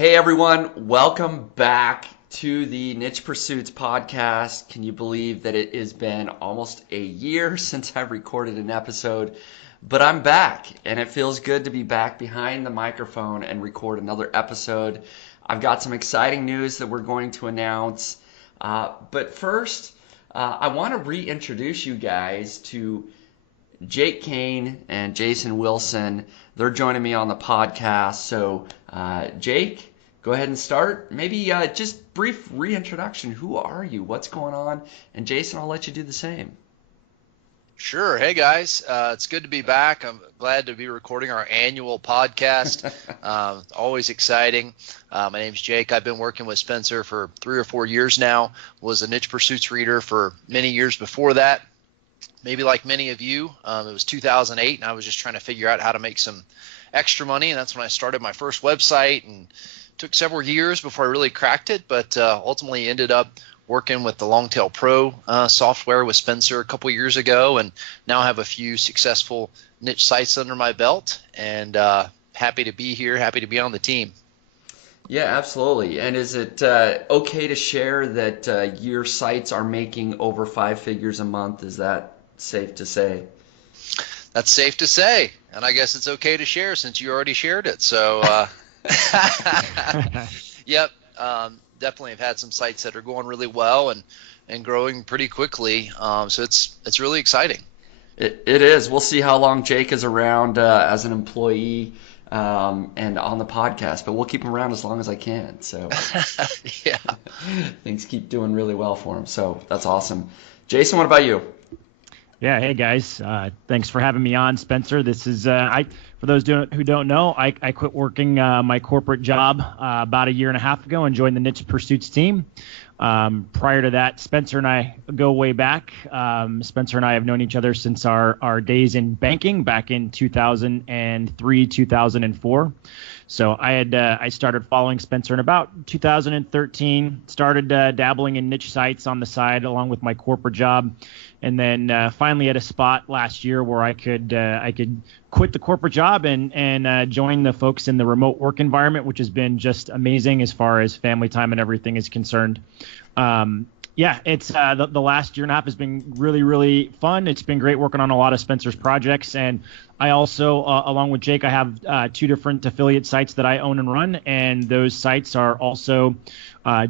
Hey everyone, welcome back to the Niche Pursuits podcast. Can you believe that it has been almost a year since I've recorded an episode? But I'm back, and it feels good to be back behind the microphone and record another episode. I've got some exciting news that we're going to announce. But first, I want to reintroduce you guys to Jake Kane and Jason Wilson. They're joining me on the podcast. So, Jake, go ahead and start. Maybe just brief reintroduction. Who are you? What's going on? And Jason, I'll let you do the same. Sure. Hey, guys. It's good to be back. I'm glad to be recording our annual podcast. Always exciting. My name's Jake. I've been working with Spencer for 3 or 4 years now. Was a Niche Pursuits reader for many years before that. Maybe like many of you, it was 2008, and I was just trying to figure out how to make some extra money, and that's when I started my first website, and took several years before I really cracked it, but ultimately ended up working with the Longtail Pro software with Spencer a couple years ago, and now have a few successful niche sites under my belt, and happy to be here, happy to be on the team. Yeah, absolutely. And is it okay to share that your sites are making over 5 figures a month? Is that safe to say? That's safe to say, and I guess it's okay to share since you already shared it. So, yep, definitely have had some sites that are going really well and growing pretty quickly. So it's really exciting. It is. We'll see how long Jake is around as an employee and on the podcast, but we'll keep him around as long as I can. So Yeah. things keep doing really well for him. So that's awesome. Jason, what about you? Yeah, hey guys, thanks for having me on, Spencer. This is for those who don't know, I quit working my corporate job about a year and a half ago and joined the Niche Pursuits team. Prior to that, Spencer and I go way back. Spencer and I have known each other since our days in banking back in 2003, 2004. So I started following Spencer in about 2013, started dabbling in niche sites on the side along with my corporate job. And then finally at a spot last year where I could quit the corporate job and join the folks in the remote work environment, which has been just amazing as far as family time and everything is concerned. It's the last year and a half has been really, really fun. It's been great working on a lot of Spencer's projects. And I also, along with Jake, I have 2 different affiliate sites that I own and run. And those sites are also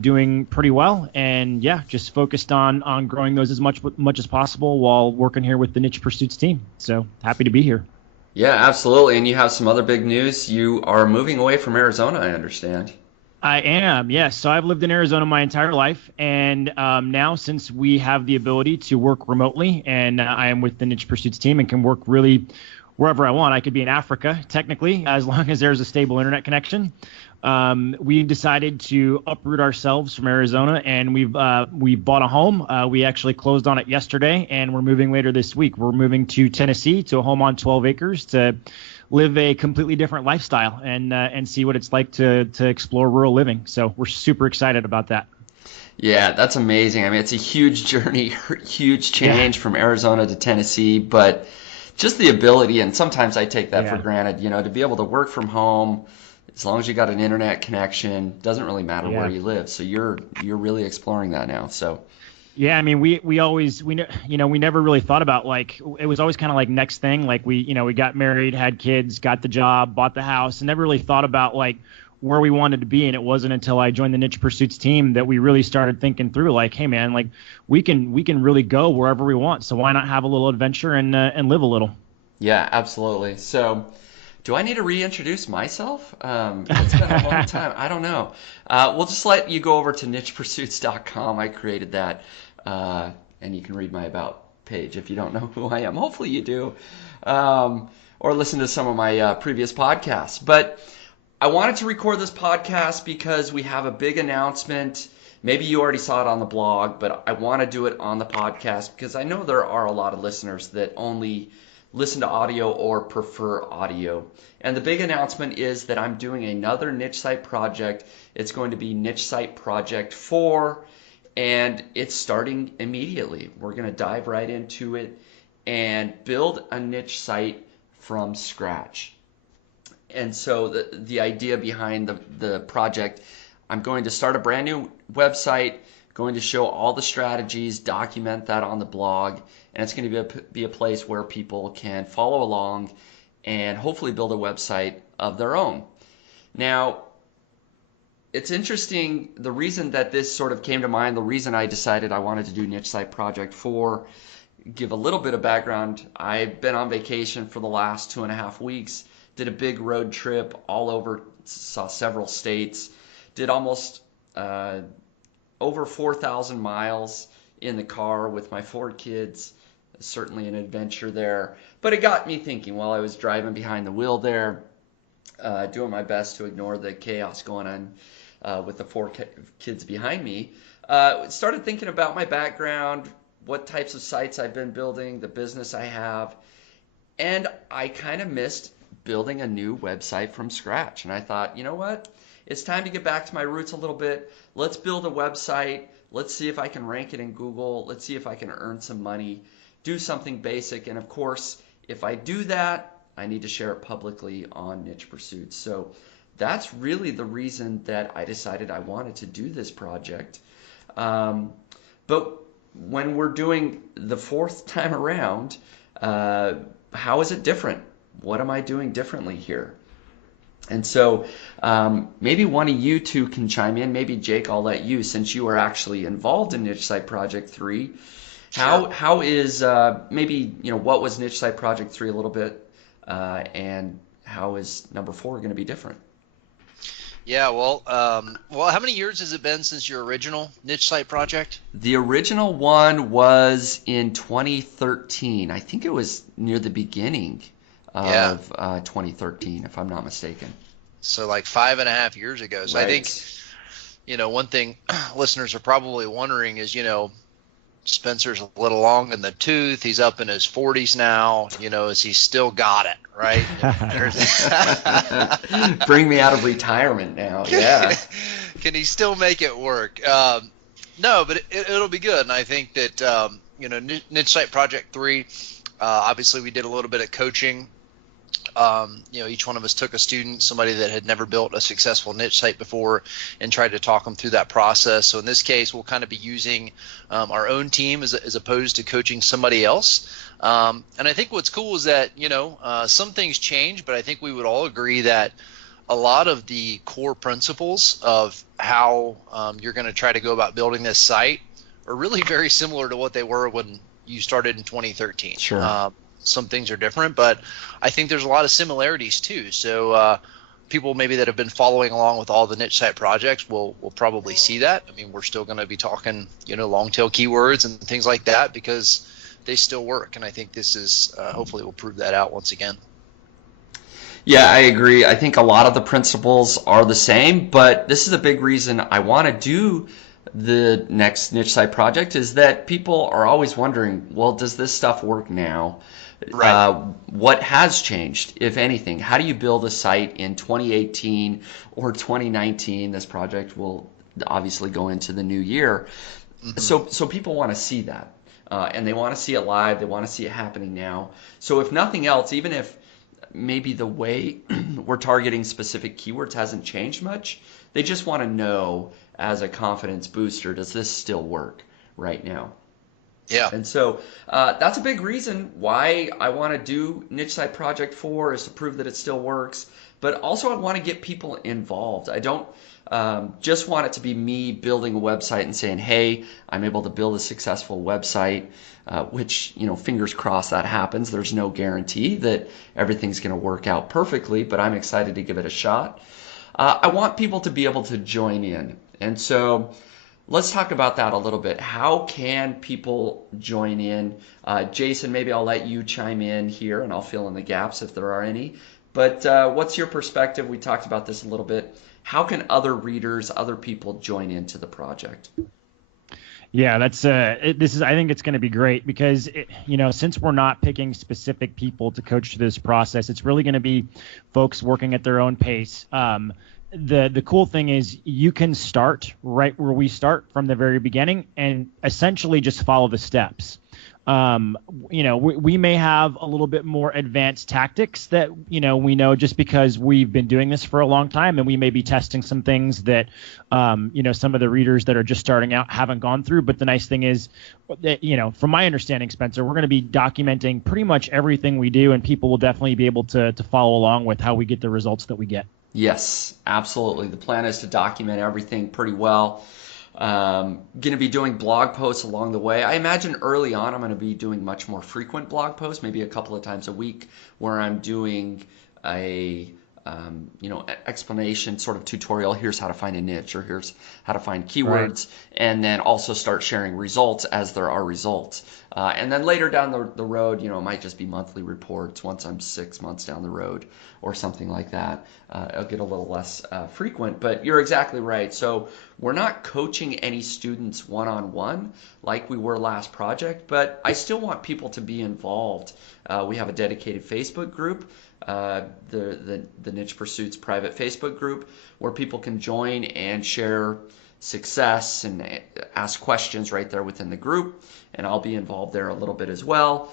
doing pretty well. And yeah, just focused on growing those as much as possible while working here with the Niche Pursuits team. So happy to be here. Yeah, absolutely. And you have some other big news. You are moving away from Arizona, I understand. I am, yes. So I've lived in Arizona my entire life, and now since we have the ability to work remotely, and I am with the Niche Pursuits team and can work really wherever I want. I could be in Africa, technically, as long as there's a stable internet connection. We decided to uproot ourselves from Arizona, and we've bought a home. We actually closed on it yesterday, and we're moving later this week. We're moving to Tennessee to a home on 12 acres to live a completely different lifestyle and see what it's like to explore rural living. So we're super excited about that. Yeah, that's amazing. I mean, it's a huge journey, huge change from Arizona to Tennessee, but just the ability, and sometimes I take that for granted, to be able to work from home as long as you got an internet connection, doesn't really matter where you live. So you're really exploring that now. So yeah, I mean, we never really thought about, like, it was always kind of like next thing. Like we got married, had kids, got the job, bought the house, and never really thought about like where we wanted to be. And it wasn't until I joined the Niche Pursuits team that we really started thinking through, like, hey man, like we can really go wherever we want. So why not have a little adventure and live a little? Yeah, absolutely. So do I need to reintroduce myself? It's been a long time. I don't know. We'll just let you go over to nichepursuits.com. I created that, and you can read my About page if you don't know who I am. Hopefully you do, or listen to some of my previous podcasts. But I wanted to record this podcast because we have a big announcement. Maybe you already saw it on the blog, but I want to do it on the podcast because I know there are a lot of listeners that only listen to audio or prefer audio. And the big announcement is that I'm doing another niche site project. It's going to be Niche Site Project 4, and it's starting immediately. We're going to dive right into it and build a niche site from scratch. And so the idea behind the project, I'm going to start a brand new website, going to show all the strategies, document that on the blog, and it's going to be a place where people can follow along and hopefully build a website of their own. Now, it's interesting, the reason that this sort of came to mind, the reason I decided I wanted to do Niche Site Project 4, give a little bit of background. I've been on vacation for the last 2.5 weeks, did a big road trip all over, saw several states, did almost over 4,000 miles in the car with my 4 kids. Certainly an adventure there. But it got me thinking while I was driving behind the wheel there, doing my best to ignore the chaos going on with the 4 kids behind me. Started thinking about my background, what types of sites I've been building, the business I have, and I kind of missed building a new website from scratch. And I thought, you know what? It's time to get back to my roots a little bit. Let's build a website. Let's see if I can rank it in Google. Let's see if I can earn some money, do something basic. And of course, if I do that, I need to share it publicly on Niche Pursuits. So that's really the reason that I decided I wanted to do this project. But when we're doing the 4th time around, how is it different? What am I doing differently here? And so maybe one of you two can chime in. Maybe Jake, I'll let you, since you are actually involved in Niche Site Project 3. Sure. How is maybe, what was Niche Site Project 3 a little bit, and how is number 4 going to be different? Yeah, well, how many years has it been since your original Niche Site project? The original one was in 2013. I think it was near the beginning of 2013, if I'm not mistaken. So like 5.5 years ago. So Right. I think, one thing listeners are probably wondering is, Spencer's a little long in the tooth. He's up in his 40s now. Is he still got it, right? Bring me out of retirement now. Yeah. Can he still make it work? No, but it'll be good. And I think that, Niche Site Project 3, obviously we did a little bit of coaching. Each one of us took a student, somebody that had never built a successful niche site before, and tried to talk them through that process. So in this case, we'll kind of be using our own team as opposed to coaching somebody else. And I think what's cool is that, some things change, but I think we would all agree that a lot of the core principles of how you're going to try to go about building this site are really very similar to what they were when you started in 2013. Sure. Some things are different, but I think there's a lot of similarities too. So people maybe that have been following along with all the niche site projects will probably see that. I mean, we're still going to be talking, long tail keywords and things like that because they still work. And I think this is hopefully will prove that out once again. Yeah, I agree. I think a lot of the principles are the same, but this is a big reason I want to do the next niche site project is that people are always wondering, well, does this stuff work now? Right. What has changed, if anything? How do you build a site in 2018 or 2019? This project will obviously go into the new year. Mm-hmm. So people want to see that, and they want to see it live. They want to see it happening now. So if nothing else, even if maybe the way we're targeting specific keywords hasn't changed much, they just want to know as a confidence booster, does this still work right now? Yeah. And so that's a big reason why I want to do Niche Site Project 4 is to prove that it still works. But also I want to get people involved. I don't just want it to be me building a website and saying, hey, I'm able to build a successful website, which, fingers crossed that happens. There's no guarantee that everything's going to work out perfectly, but I'm excited to give it a shot. I want people to be able to join in. And so let's talk about that a little bit. How can people join in? Jason, maybe I'll let you chime in here and I'll fill in the gaps if there are any. But what's your perspective? We talked about this a little bit. How can other readers, other people join into the project? Yeah, I think it's going to be great because, since we're not picking specific people to coach through this process, it's really going to be folks working at their own pace. The cool thing is you can start right where we start from the very beginning and essentially just follow the steps. we may have a little bit more advanced tactics that, we know just because we've been doing this for a long time, and we may be testing some things that, some of the readers that are just starting out haven't gone through. But the nice thing is that, from my understanding, Spencer, we're going to be documenting pretty much everything we do, and people will definitely be able to follow along with how we get the results that we get. Yes, absolutely. The plan is to document everything pretty well. Going to be doing blog posts along the way. I imagine early on I'm going to be doing much more frequent blog posts, maybe a couple of times a week, where I'm doing a explanation sort of tutorial. Here's how to find a niche, or here's how to find keywords, and then also start sharing results as there are results. And then later down the road, it might just be monthly reports once I'm 6 months down the road or something like that. It'll get a little less frequent, but you're exactly right. So we're not coaching any students one-on-one like we were last project, but I still want people to be involved. We have a dedicated Facebook group, the Niche Pursuits private Facebook group, where people can join and share success and ask questions right there within the group, and I'll be involved there a little bit as well.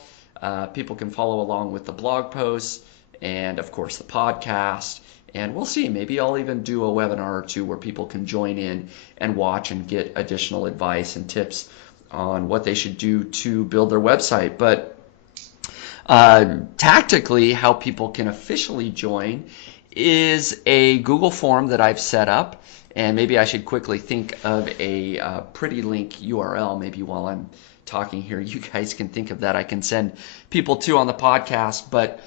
People can follow along with the blog posts and of course the podcast, and we'll see, maybe I'll even do a webinar or two where people can join in and watch and get additional advice and tips on what they should do to build their website. But tactically, how people can officially join is a Google form that I've set up, and maybe I should quickly think of a pretty link URL. Maybe while I'm talking here, you guys can think of that. I can send people to on the podcast, but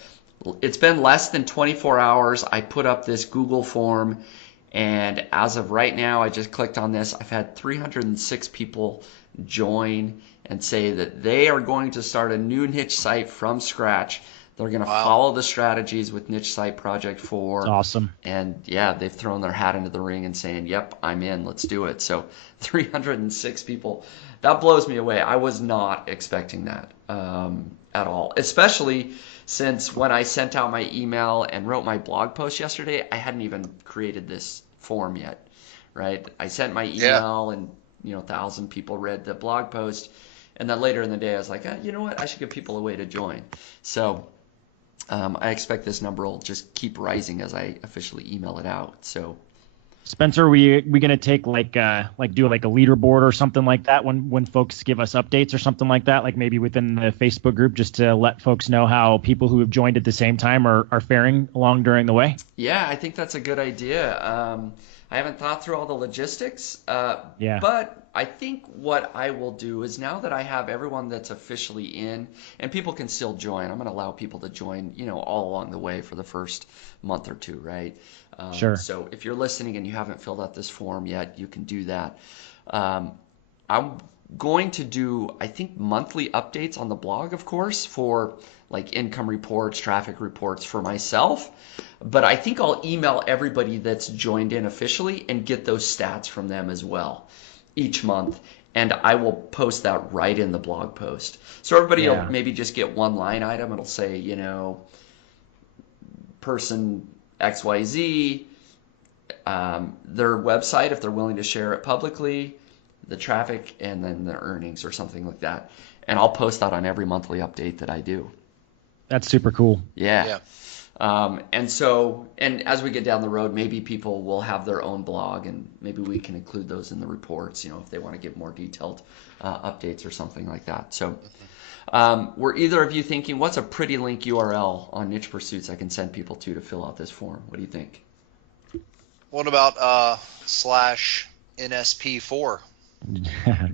it's been less than 24 hours. I put up this Google form, and as of right now, I just clicked on this. I've had 306 people join and say that they are going to start a new niche site from scratch. They're going to follow the strategies with Niche Site Project 4. That's awesome. And yeah, they've thrown their hat into the ring and saying, yep, I'm in, let's do it. So 306 people, that blows me away. I was not expecting that at all, especially since when I sent out my email and wrote my blog post yesterday, I hadn't even created this form yet, right? I sent my email and 1,000 people read the blog post. And then later in the day, I was like, you know what? I should give people a way to join. So I expect this number will just keep rising as I officially email it out. So, Spencer, we gonna take do like a leaderboard or something like that when folks give us updates or something like that, like maybe within the Facebook group, just to let folks know how people who have joined at the same time are faring along during the way? Yeah, I think that's a good idea. I haven't thought through all the logistics, but I think what I will do is, now that I have everyone that's officially in, and people can still join, I'm going to allow people to join, all along the way for the first month or two, right? Sure. So if you're listening and you haven't filled out this form yet, you can do that. I'm going to do, I think, monthly updates on the blog, of course, for like income reports, traffic reports for myself. But I think I'll email everybody that's joined in officially and get those stats from them as well each month. And I will post that right in the blog post. So everybody will maybe just get one line item. It'll say, person XYZ, their website, if they're willing to share it publicly, the traffic, and then the earnings or something like that. And I'll post that on every monthly update that I do. That's super cool. Yeah. And as we get down the road, maybe people will have their own blog, and maybe we can include those in the reports, if they want to give more detailed updates or something like that. So were either of you thinking, what's a pretty link URL on Niche Pursuits I can send people to fill out this form? What do you think? What about /NSP4?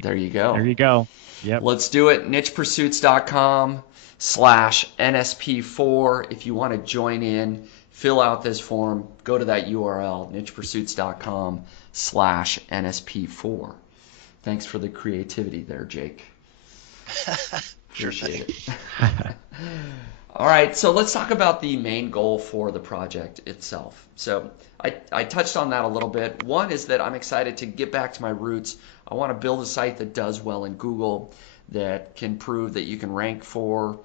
There you go. There you go. Yep. Let's do it. nichepursuits.com/NSP4. If you want to join in, fill out this form, go to that URL, nichepursuits.com/NSP4. Thanks for the creativity there, Jake. Appreciate it. All right, so let's talk about the main goal for the project itself. So I touched on that a little bit. One is that I'm excited to get back to my roots. I want to build a site that does well in Google, that can prove that you can rank for,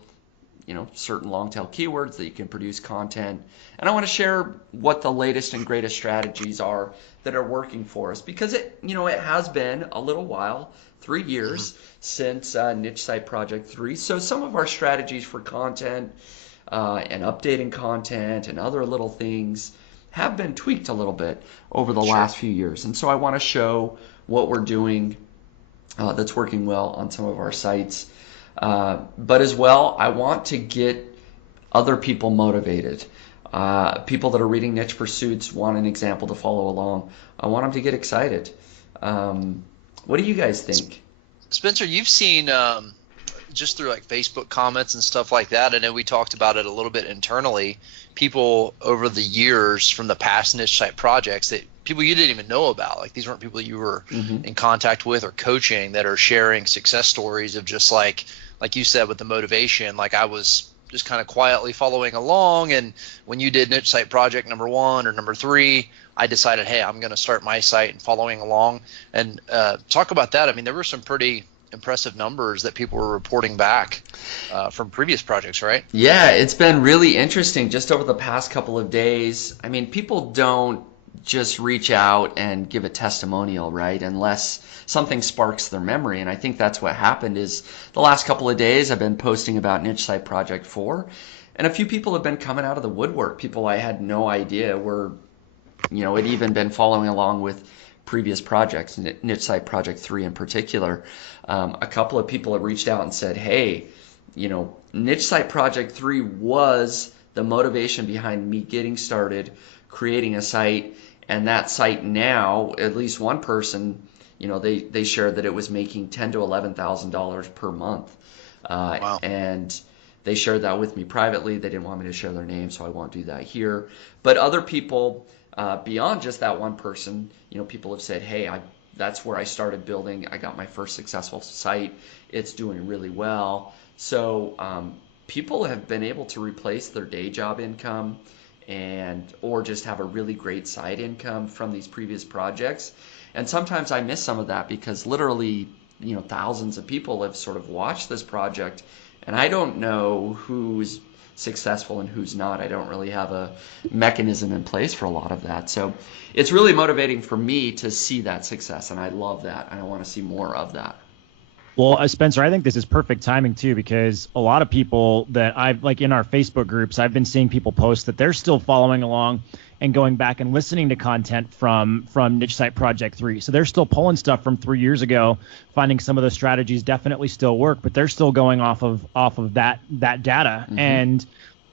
certain long tail keywords that you can produce content. And I want to share what the latest and greatest strategies are that are working for us, because it has been a little while, 3 years since Niche Site Project 3. So some of our strategies for content and updating content and other little things have been tweaked a little bit over the last few years. And so I want to show what we're doing that's working well on some of our sites. But as well, I want to get other people motivated. People that are reading Niche Pursuits want an example to follow along. I want them to get excited. What do you guys think? Spencer, you've seen just through like Facebook comments and stuff like that. I know we talked about it a little bit internally. People over the years from the past niche site projects, that people you didn't even know about, like these weren't people you were in contact with or coaching, that are sharing success stories of just like you said with the motivation. Like I was just kind of quietly following along, and when you did niche site project number 1 or number 3, I decided, hey, I'm going to start my site and following along. And talk about that. I mean, there were some pretty impressive numbers that people were reporting back from previous projects, right? Yeah, it's been really interesting just over the past couple of days. I mean, people don't just reach out and give a testimonial, right? Unless something sparks their memory. And I think that's what happened. Is the last couple of days I've been posting about Niche Site Project 4, and a few people have been coming out of the woodwork. People I had no idea were, had even been following along with previous projects, Niche Site Project 3 in particular. A couple of people have reached out and said, hey, Niche Site Project 3 was the motivation behind me getting started, creating a site, and that site now, at least one person, they shared that it was making $10,000 to $11,000 per month. Wow. And they shared that with me privately. They didn't want me to share their name, so I won't do that here. But other people, beyond just that one person, people have said, hey, that's where I started building. I got my first successful site. It's doing really well. So people have been able to replace their day job income or just have a really great side income from these previous projects. And sometimes I miss some of that, because literally, thousands of people have sort of watched this project, and I don't know who's successful and who's not. I don't really have a mechanism in place for a lot of that. So it's really motivating for me to see that success, and I love that, and I want to see more of that. Well, Spencer, I think this is perfect timing too, because a lot of people that I've in our Facebook groups, I've been seeing people post that they're still following along and going back and listening to content from Niche Site Project 3. So they're still pulling stuff from 3 years ago, finding some of those strategies definitely still work, but they're still going off of that data. And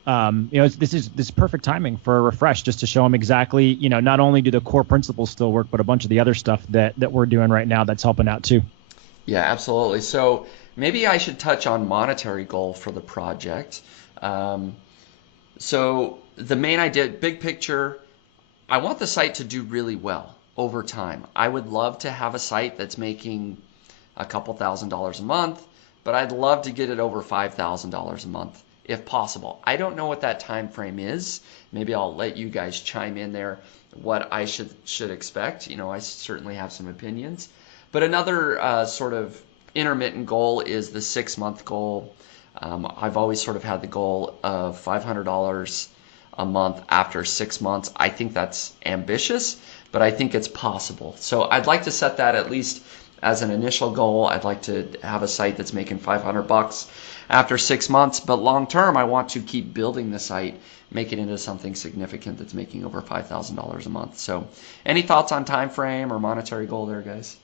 this is perfect timing for a refresh, just to show them exactly, not only do the core principles still work, but a bunch of the other stuff that we're doing right now that's helping out too. Yeah, absolutely. So maybe I should touch on monetary goal for the project. So the main idea, big picture, I want the site to do really well over time. I would love to have a site that's making a couple $1,000s a month, but I'd love to get it over $5,000 a month if possible. I don't know what that time frame is. Maybe I'll let you guys chime in there what I should expect. I certainly have some opinions. But another sort of intermittent goal is the 6-month goal. I've always sort of had the goal of $500 a month after 6 months. I think that's ambitious, but I think it's possible. So I'd like to set that at least as an initial goal. I'd like to have a site that's making $500 after 6 months, but long term, I want to keep building the site, make it into something significant that's making over $5,000 a month. So any thoughts on time frame or monetary goal there, guys?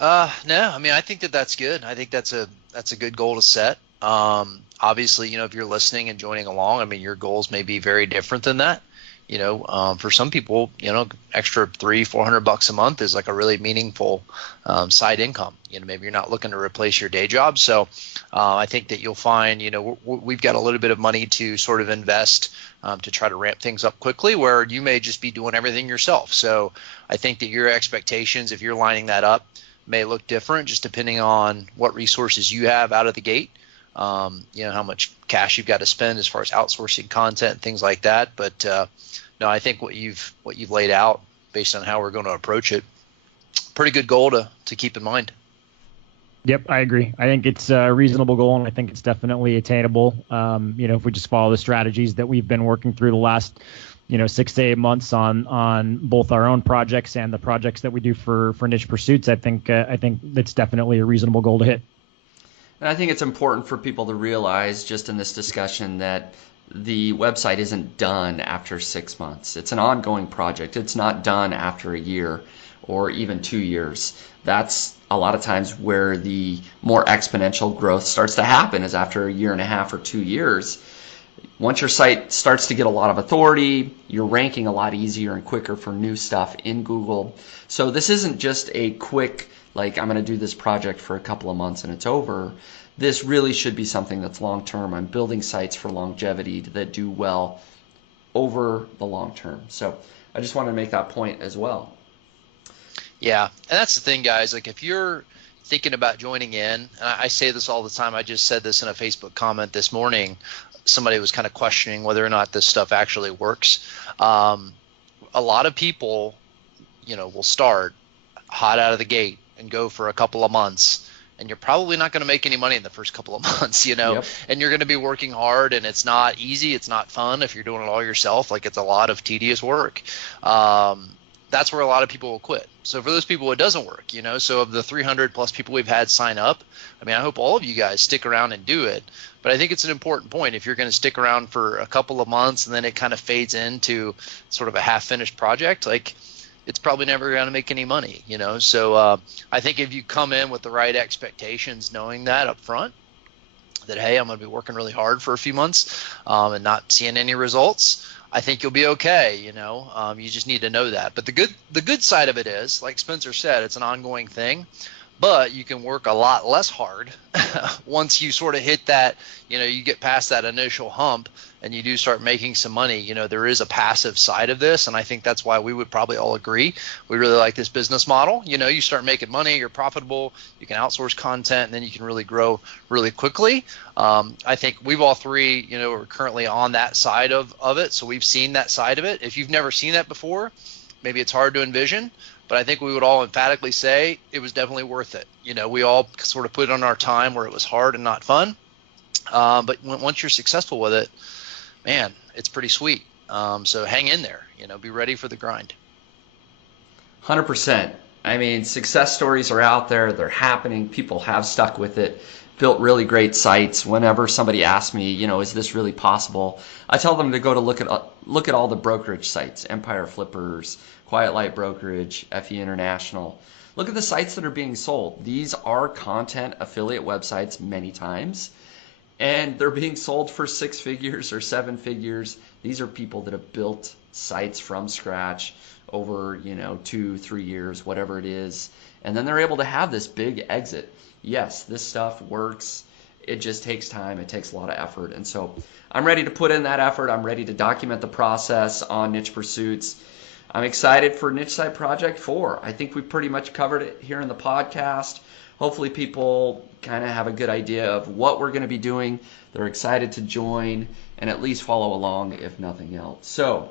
No, I mean, I think that's good. I think that's a good goal to set. Obviously, if you're listening and joining along, I mean, your goals may be very different than that. For some people, extra $300-400 a month is like a really meaningful side income. Maybe you're not looking to replace your day job. So I think that you'll find, we've got a little bit of money to sort of invest to try to ramp things up quickly, where you may just be doing everything yourself. So I think that your expectations, if you're lining that up, may look different just depending on what resources you have out of the gate. How much cash you've got to spend as far as outsourcing content and things like that. But no, I think what you've laid out based on how we're going to approach it, pretty good goal to keep in mind. Yep, I agree. I think it's a reasonable goal, and I think it's definitely attainable. If we just follow the strategies that we've been working through the last, 6 to 8 months on both our own projects and the projects that we do for Niche Pursuits, I think that's definitely a reasonable goal to hit. And I think it's important for people to realize just in this discussion that the website isn't done after 6 months. It's an ongoing project. It's not done after a year or even 2 years. That's a lot of times where the more exponential growth starts to happen, is after a year and a half or 2 years. Once your site starts to get a lot of authority, you're ranking a lot easier and quicker for new stuff in Google. So this isn't just a quick, like, I'm going to do this project for a couple of months and it's over. This really should be something that's long term. I'm building sites for longevity that do well over the long term. So I just wanted to make that point as well. Yeah, and that's the thing, guys. Like, if you're thinking about joining in, and I say this all the time, I just said this in a Facebook comment this morning. Somebody was kind of questioning whether or not this stuff actually works. A lot of people, will start hot out of the gate and go for a couple of months, and you're probably not going to make any money in the first couple of months, Yep. and you're going to be working hard, and it's not easy. It's not fun if you're doing it all yourself. Like, it's a lot of tedious work. That's where a lot of people will quit. So for those people, it doesn't work, So of the 300 plus people we've had sign up, I hope all of you guys stick around and do it. But I think it's an important point. If you're going to stick around for a couple of months and then it kind of fades into sort of a half-finished project, like, it's probably never going to make any money, So I think if you come in with the right expectations, knowing that up front, that, hey, I'm going to be working really hard for a few months and not seeing any results, I think you'll be okay. You just need to know that. But the good side of it is, like Spencer said, it's an ongoing thing, but you can work a lot less hard once you sort of hit that, you get past that initial hump and you do start making some money. There is a passive side of this, and I think that's why we would probably all agree we really like this business model. You start making money, you're profitable, you can outsource content, and then you can really grow really quickly. I think we've all three, are currently on that side of it, so we've seen that side of it. If you've never seen that before, maybe it's hard to envision, but I think we would all emphatically say it was definitely worth it. We all sort of put on our time where it was hard and not fun, but once you're successful with it, man, it's pretty sweet. So hang in there, be ready for the grind. 100%. Success stories are out there. They're happening. People have stuck with it, built really great sites. Whenever somebody asks me, is this really possible? I tell them to go to look at all the brokerage sites, Empire Flippers, Quiet Light Brokerage, FE International. Look at the sites that are being sold. These are content affiliate websites many times, and they're being sold for 6 figures or 7 figures. These are people that have built sites from scratch over 2-3 years, whatever it is, and then they're able to have this big exit. Yes, this stuff works. It just takes time. It takes a lot of effort, and so I'm ready to put in that effort. I'm ready to document the process on Niche Pursuits. I'm excited for Niche Site Project 4. I think we pretty much covered it here in the podcast. Hopefully people kind of have a good idea of what we're going to be doing. They're excited to join and at least follow along, if nothing else. So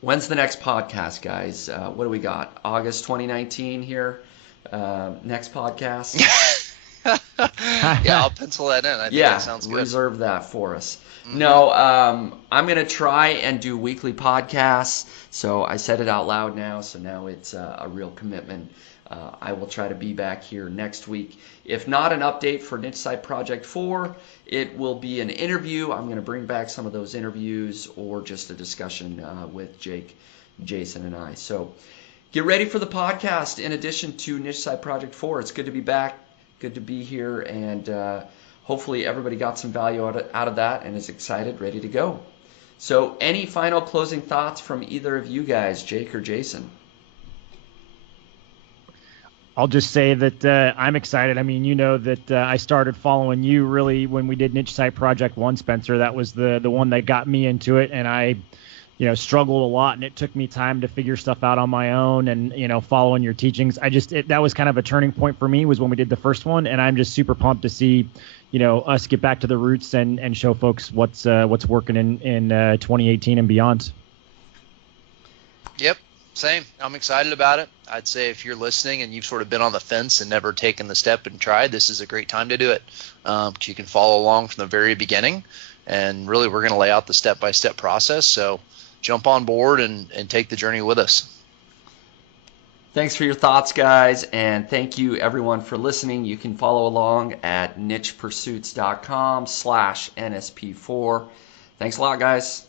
when's the next podcast, guys? What do we got? August 2019 here. Next podcast. Yeah, I'll pencil that in. I think that sounds good. Reserve that for us. Mm-hmm. No, I'm going to try and do weekly podcasts. So I said it out loud now, so now it's a real commitment. I will try to be back here next week. If not an update for Niche Site Project 4, it will be an interview. I'm going to bring back some of those interviews or just a discussion with Jake, Jason, and I. So get ready for the podcast in addition to Niche Site Project 4. It's good to be back, good to be here, and hopefully everybody got some value out of that and is excited, ready to go. So any final closing thoughts from either of you guys, Jake or Jason? I'll just say that I'm excited. That I started following you really when we did Niche Site Project 1, Spencer. That was the one that got me into it, and I struggled a lot, and it took me time to figure stuff out on my own and, following your teachings. That was kind of a turning point for me was when we did the first one, and I'm just super pumped to see, us get back to the roots and show folks what's working in 2018 and beyond. Yep. Same. I'm excited about it. I'd say if you're listening and you've sort of been on the fence and never taken the step and tried, this is a great time to do it. You can follow along from the very beginning, and really we're going to lay out the step-by-step process. So jump on board and take the journey with us. Thanks for your thoughts, guys, and thank you everyone for listening. You can follow along at nichepursuits.com/NSP4. Thanks a lot, guys.